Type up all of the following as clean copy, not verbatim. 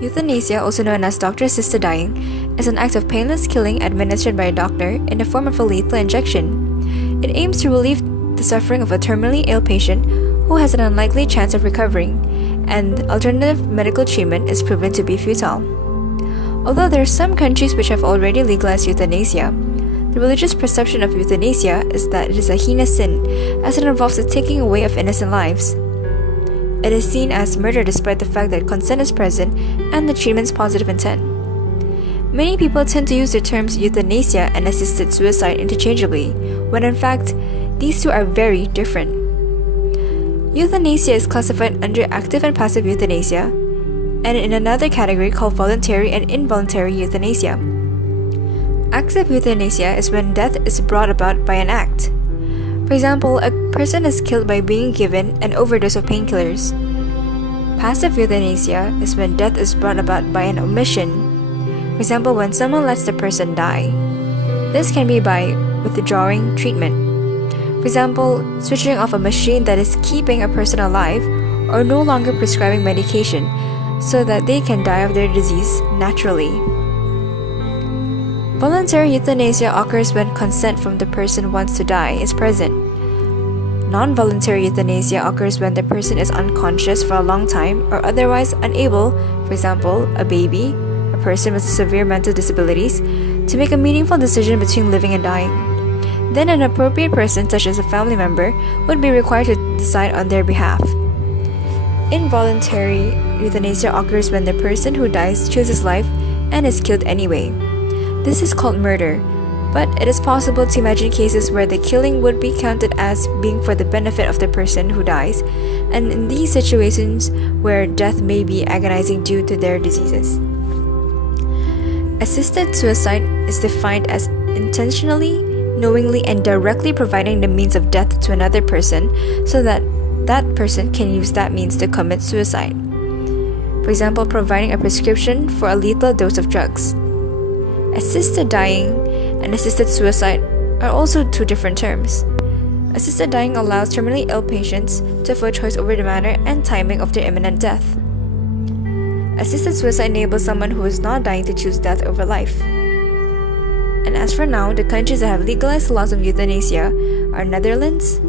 Euthanasia, also known as doctor-assisted dying, is an act of painless killing administered by a doctor in the form of a lethal injection. It aims to relieve the suffering of a terminally ill patient who has an unlikely chance of recovering, and alternative medical treatment is proven to be futile. Although there are some countries which have already legalized euthanasia, the religious perception of euthanasia is that it is a heinous sin, as it involves the taking away of innocent lives. It is seen as murder despite the fact that consent is present and the treatment's positive intent. Many people tend to use the terms euthanasia and assisted suicide interchangeably, when in fact, these two are very different. Euthanasia is classified under active and passive euthanasia, and in another category called voluntary and involuntary euthanasia. Active euthanasia is when death is brought about by an act. For example, a person is killed by being given an overdose of painkillers. Passive euthanasia is when death is brought about by an omission. For example, when someone lets the person die. This can be by withdrawing treatment. For example, switching off a machine that is keeping a person alive, or no longer prescribing medication so that they can die of their disease naturally. Voluntary euthanasia occurs when consent from the person who wants to die is present. Non-voluntary euthanasia occurs when the person is unconscious for a long time or otherwise unable, for example, a baby, a person with severe mental disabilities, to make a meaningful decision between living and dying. Then an appropriate person, such as a family member, would be required to decide on their behalf. Involuntary euthanasia occurs when the person who dies chooses life and is killed anyway. This is called murder, but it is possible to imagine cases where the killing would be counted as being for the benefit of the person who dies, and in these situations where death may be agonizing due to their diseases. Assisted suicide is defined as intentionally, knowingly, and directly providing the means of death to another person so that that person can use that means to commit suicide. For example, providing a prescription for a lethal dose of drugs. Assisted dying and assisted suicide are also two different terms. Assisted dying allows terminally ill patients to have a choice over the manner and timing of their imminent death. Assisted suicide enables someone who is not dying to choose death over life. And as for now, the countries that have legalized laws of euthanasia are Netherlands,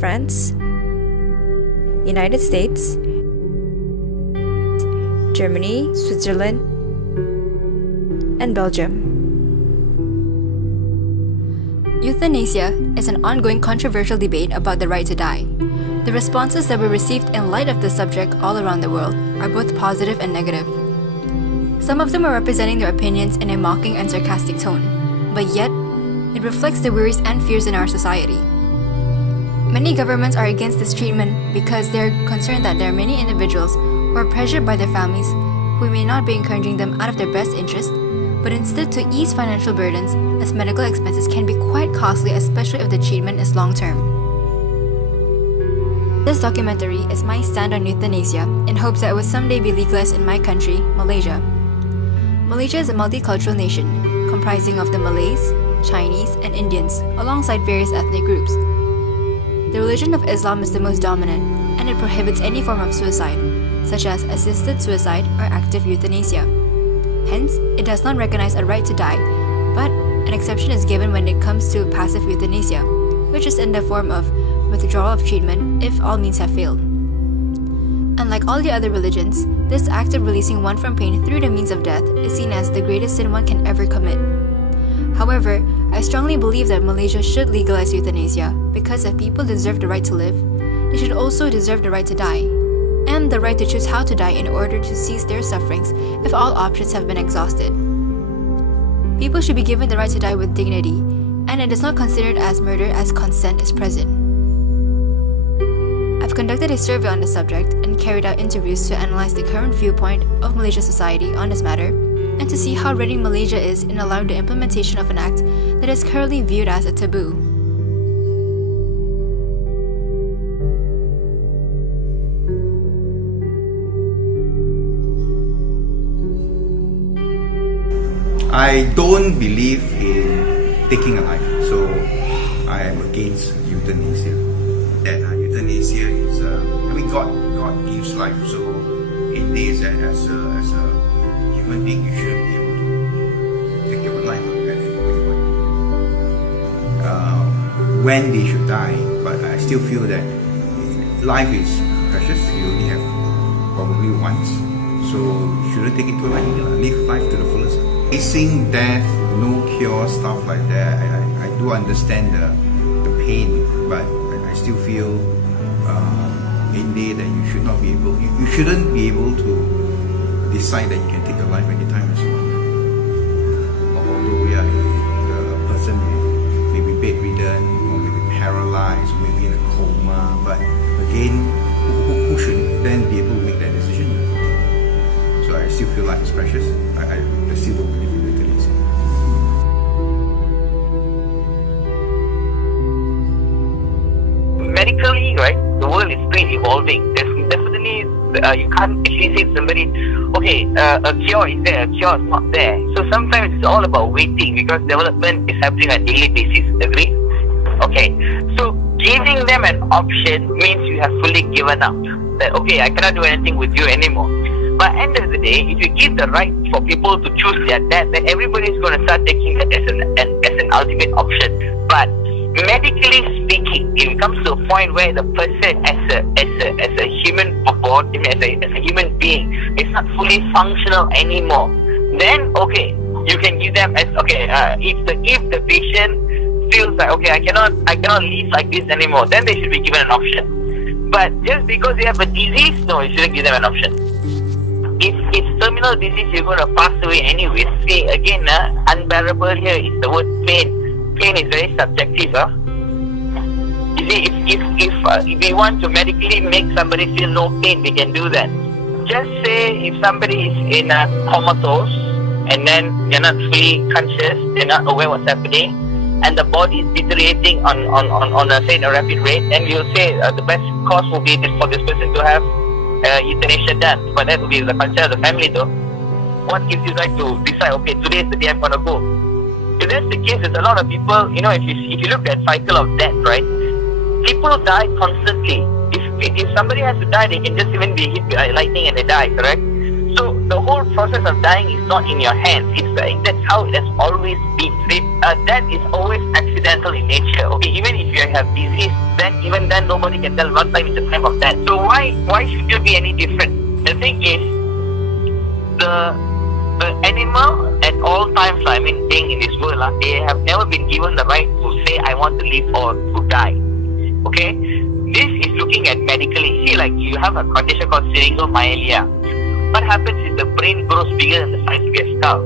France, United States, Germany, Switzerland, and Belgium. Euthanasia is an ongoing controversial debate about the right to die. The responses that were received in light of the subject all around the world are both positive and negative. Some of them are representing their opinions in a mocking and sarcastic tone, but yet, it reflects the worries and fears in our society. Many governments are against this treatment because they are concerned that there are many individuals who are pressured by their families who may not be encouraging them out of their best interest, but instead to ease financial burdens, as medical expenses can be quite costly, especially if the treatment is long-term. This documentary is my stand on euthanasia in hopes that it will someday be legalized in my country, Malaysia. Malaysia is a multicultural nation, comprising of the Malays, Chinese, and Indians, alongside various ethnic groups. The religion of Islam is the most dominant, and it prohibits any form of suicide, such as assisted suicide or active euthanasia. Hence, it does not recognize a right to die, but an exception is given when it comes to passive euthanasia, which is in the form of withdrawal of treatment if all means have failed. Unlike all the other religions, this act of releasing one from pain through the means of death is seen as the greatest sin one can ever commit. However, I strongly believe that Malaysia should legalize euthanasia because if people deserve the right to live, they should also deserve the right to die, and the right to choose how to die in order to cease their sufferings if all options have been exhausted. People should be given the right to die with dignity, and it is not considered as murder as consent is present. I've conducted a survey on the subject and carried out interviews to analyze the current viewpoint of Malaysian society on this matter and to see how ready Malaysia is in allowing the implementation of an act that is currently viewed as a taboo. I don't believe in taking a life, so I am against euthanasia. That euthanasia is, God gives life, so in says that as a human being, you shouldn't be able to take your own life at any point. When they should die, but I still feel that life is precious. You only have probably once, so you shouldn't take it too lightly. Live life to the fullest. Facing death, no cure, stuff like that. I do understand the pain, but I still feel in there that you should not be able. You shouldn't be able to decide that you can take your life anytime as you want. Although the person may be bedridden, or maybe paralyzed, or maybe in a coma, but again, who should then be able to make that decision? So I still feel life is precious. I still don't believe in euthanasia. Medically, right, the world is still evolving. There's definitely, you can't actually say to somebody, okay, a cure is there, a cure is not there. So sometimes it's all about waiting because development is happening on a daily basis. Agree? Okay. So giving them an option means you have fully given up. That, okay, I cannot do anything with you anymore. But at the end of the day, if you give the right for people to choose their death, then everybody is going to start taking that as an ultimate option. But medically speaking, if it comes to a point where the person as a human body, as a human being, is not fully functional anymore, then okay, you can give them as okay. If the patient feels like okay, I cannot live like this anymore, then they should be given an option. But just because they have a disease, no, you shouldn't give them an option. If it's terminal disease, you're going to pass away anyway. See, again, unbearable here is the word pain. Pain is very subjective. You see, if we want to medically make somebody feel no pain, we can do that. Just say if somebody is in a comatose and then they're not fully conscious, they're not aware what's happening, and the body is deteriorating on a rapid rate, then you'll say the best course will be for this person to have euthanasia done. But that will be the culture of the family though. What gives you right to decide, okay, today is the day I'm going to go? If that's the case, there's a lot of people, you know, if you look at cycle of death, right, people die constantly. If somebody has to die, they can just even be hit by lightning and they die, correct? So the whole process of dying is not in your hands. That's how it has always been. Death is always accidental in nature. Okay, even if you have disease, then even then nobody can tell what time is the time of death. So why should you be any different? The thing is, the animal at all times, I mean, being in this world, they have never been given the right to say, I want to live or to die. Okay? This is looking at medically. See, like you have a condition called cerebromyalgia. What happens is the brain grows bigger than the size of your skull.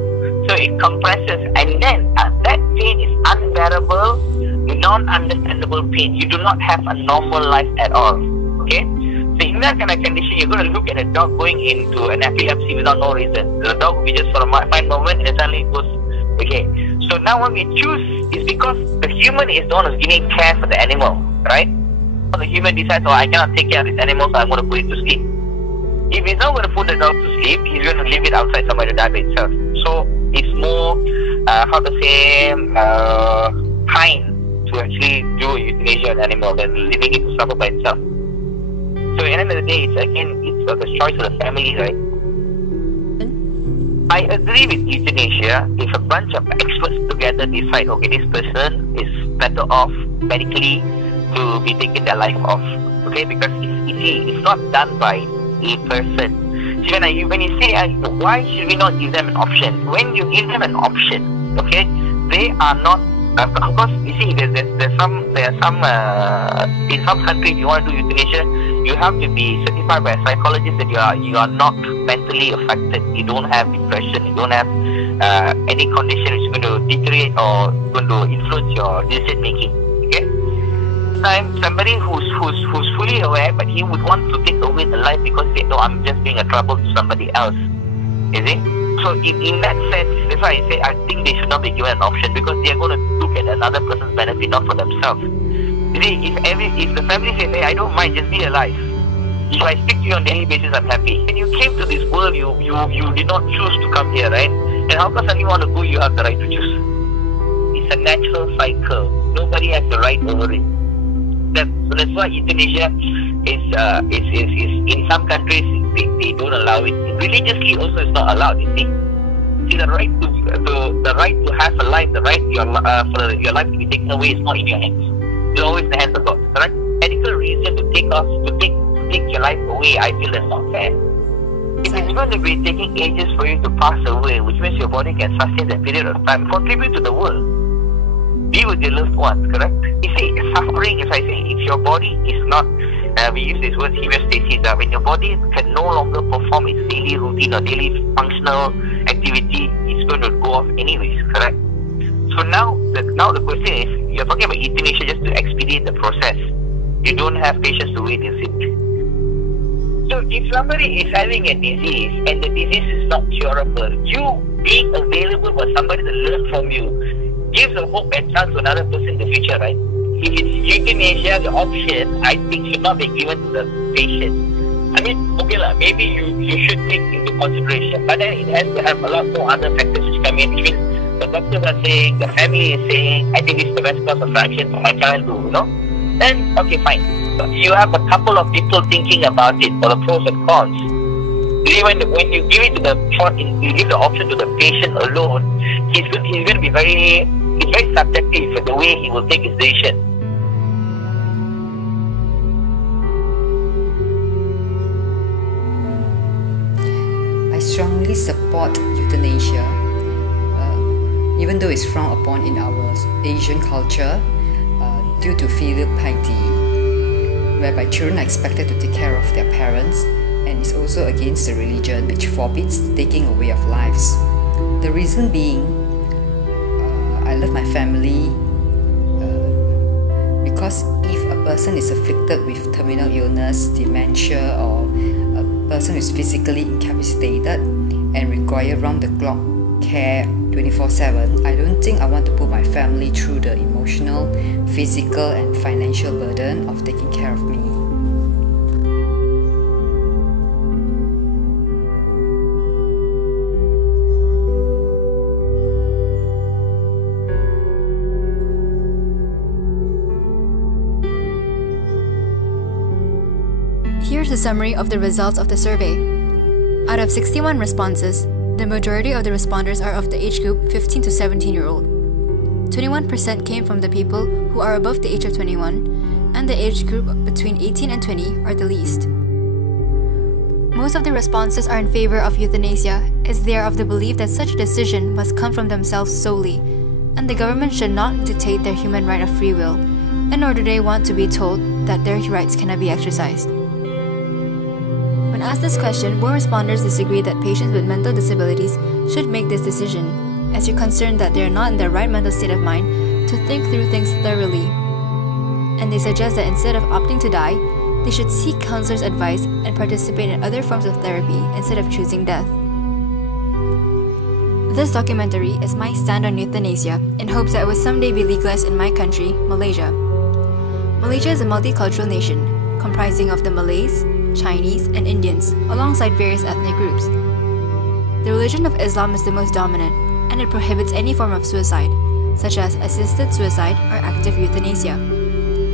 So it compresses, and then that pain is unbearable, non-understandable pain. You do not have a normal life at all. Okay? So in that kind of condition, you're going to look at a dog going into an epilepsy without no reason. The dog will be just for a fine moment and suddenly it goes, okay. So now when we choose, is because the human is the one who's giving care for the animal, right? So the human decides, oh, I cannot take care of this animal, so I'm going to put it to sleep. If he's not going to put the dog to sleep, he's going to leave it outside somewhere to die by itself. So it's more, kind to actually do euthanasia on an animal than leaving it to suffer by itself. So at the end of the day, it's the choice of the family, right? I agree with euthanasia if a bunch of experts together decide, okay, this person is better off medically to be taking their life off. Okay, because it's not done by a person. See, when you say, why should we not give them an option? When you give them an option, okay, they are not. Of course, you see, there are some in some countries, you want to do euthanasia, you have to be certified by a psychologist that you are not mentally affected. You don't have depression. You don't have any condition which is going to deteriorate or going to influence your decision making. Okay. Somebody who's fully aware, but he would want to take away the life because they know I'm just being a trouble to somebody else. Is it? So in that sense, that's why I say I think they should not be given an option because they are going to look at another person's benefit, not for themselves. You see, if the family says, hey, I don't mind, just be alive. If I speak to you on a daily basis, I'm happy. When you came to this world, you did not choose to come here, right? And how come suddenly you want to go, you have the right to choose? It's a natural cycle. Nobody has the right over it. So that's why euthanasia is in some countries they don't allow it. Religiously also it's not allowed, you see. See, the right to have a life, the right for your life to be taken away is not in your hands. It's always in the hands of God, correct? Medical reason to take your life away, I feel that's not fair. If it's going to be taking ages for you to pass away, which means your body can sustain that period of time, contribute to the world. Be with your loved ones, correct? You see, suffering, as I say, if your body is not, we use this word hemostasis, when your body can no longer perform its daily routine or daily functional activity, it's going to go off anyways, correct? So now the question is, you're talking about euthanasia just to expedite the process. You don't have patience to wait, is it? So if somebody is having a disease and the disease is not curable, you being available for somebody to learn from you gives a hope and chance to another person in the future, right? If it's euthanasia, the option, I think, should not be given to the patient. I mean, okay, maybe you should take into consideration, but then it has to have a lot more other factors which come in, which means the doctors are saying, the family is saying, I think this is the best course of action for my child to, then, okay, fine. You have a couple of people thinking about it for the pros and cons. When you give it to you give the option to the patient alone, he's going to be very subjective in the way he will take his decision. I strongly support euthanasia, even though it's frowned upon in our Asian culture due to filial piety, whereby children are expected to take care of their parents, and it's also against the religion which forbids taking away of lives. The reason being, I love my family, because if a person is afflicted with terminal illness, dementia, or a person who is physically incapacitated and require round-the-clock care 24/7, I don't think I want to put my family through the emotional, physical and financial burden of taking care of me. Here's a summary of the results of the survey. Out of 61 responses, the majority of the responders are of the age group 15 to 17-year-old. 21% came from the people who are above the age of 21, and the age group between 18 and 20 are the least. Most of the responses are in favor of euthanasia, as they are of the belief that such a decision must come from themselves solely, and the government should not dictate their human right of free will, nor do they want to be told that their rights cannot be exercised. When asked this question, more responders disagree that patients with mental disabilities should make this decision, as you're concerned that they are not in their right mental state of mind to think through things thoroughly. And they suggest that instead of opting to die, they should seek counselors' advice and participate in other forms of therapy instead of choosing death. This documentary is my stand on euthanasia in hopes that it will someday be legalized in my country, Malaysia. Malaysia is a multicultural nation comprising of the Malays, Chinese, and Indians, alongside various ethnic groups. The religion of Islam is the most dominant, and it prohibits any form of suicide, such as assisted suicide or active euthanasia.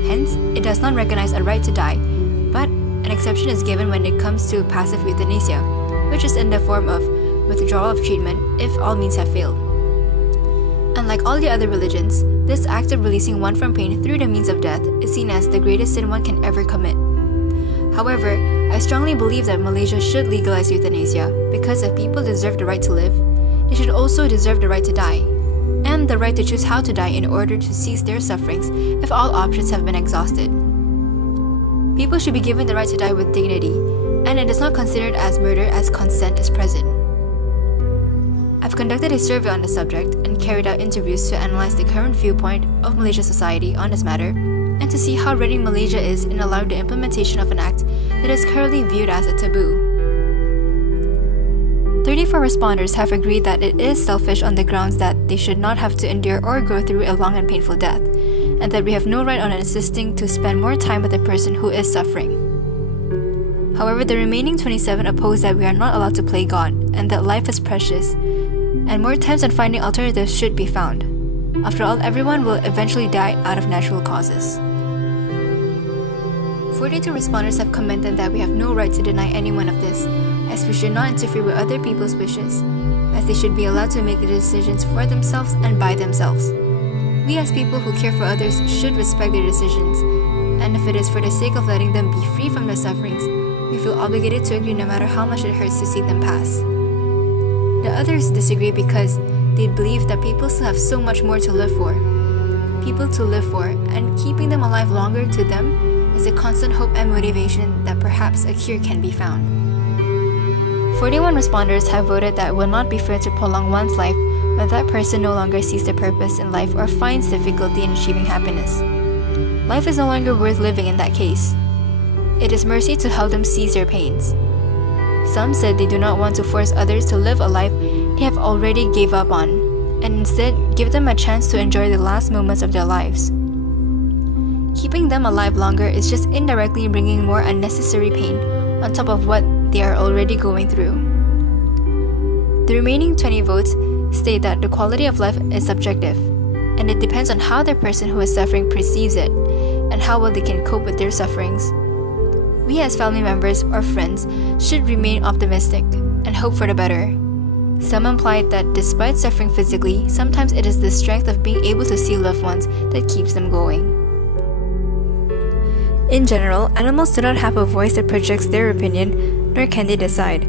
Hence, it does not recognize a right to die, but an exception is given when it comes to passive euthanasia, which is in the form of withdrawal of treatment if all means have failed. Unlike all the other religions, this act of releasing one from pain through the means of death is seen as the greatest sin one can ever commit. However, I strongly believe that Malaysia should legalize euthanasia because if people deserve the right to live, they should also deserve the right to die, and the right to choose how to die in order to cease their sufferings if all options have been exhausted. People should be given the right to die with dignity, and it is not considered as murder as consent is present. I've conducted a survey on the subject and carried out interviews to analyze the current viewpoint of Malaysian society on this matter, and to see how ready Malaysia is in allowing the implementation of an act that is currently viewed as a taboo. 34 responders have agreed that it is selfish on the grounds that they should not have to endure or go through a long and painful death, and that we have no right on insisting to spend more time with a person who is suffering. However, the remaining 27 oppose that we are not allowed to play God, and that life is precious, and more times than finding alternatives should be found. After all, everyone will eventually die out of natural causes. 42 responders have commented that we have no right to deny anyone of this, as we should not interfere with other people's wishes, as they should be allowed to make the decisions for themselves and by themselves. We as people who care for others should respect their decisions, and if it is for the sake of letting them be free from their sufferings, we feel obligated to agree no matter how much it hurts to see them pass. The others disagree because they believe that people still have so much more to live for. People to live for, and keeping them alive longer to them is a constant hope and motivation that perhaps a cure can be found. 41 responders have voted that it will not be fair to prolong one's life when that person no longer sees the purpose in life or finds difficulty in achieving happiness. Life is no longer worth living in that case. It is mercy to help them cease their pains. Some said they do not want to force others to live a life they have already gave up on, and instead give them a chance to enjoy the last moments of their lives. Keeping them alive longer is just indirectly bringing more unnecessary pain on top of what they are already going through. The remaining 20 votes state that the quality of life is subjective, and it depends on how the person who is suffering perceives it and how well they can cope with their sufferings. We as family members or friends should remain optimistic and hope for the better. Some implied that despite suffering physically, sometimes it is the strength of being able to see loved ones that keeps them going. In general, animals do not have a voice that projects their opinion, nor can they decide.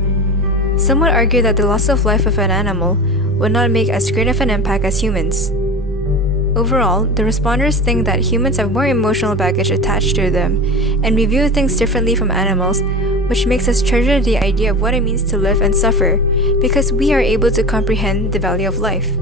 Some would argue that the loss of life of an animal would not make as great of an impact as humans. Overall, the responders think that humans have more emotional baggage attached to them, and we view things differently from animals, which makes us treasure the idea of what it means to live and suffer, because we are able to comprehend the value of life.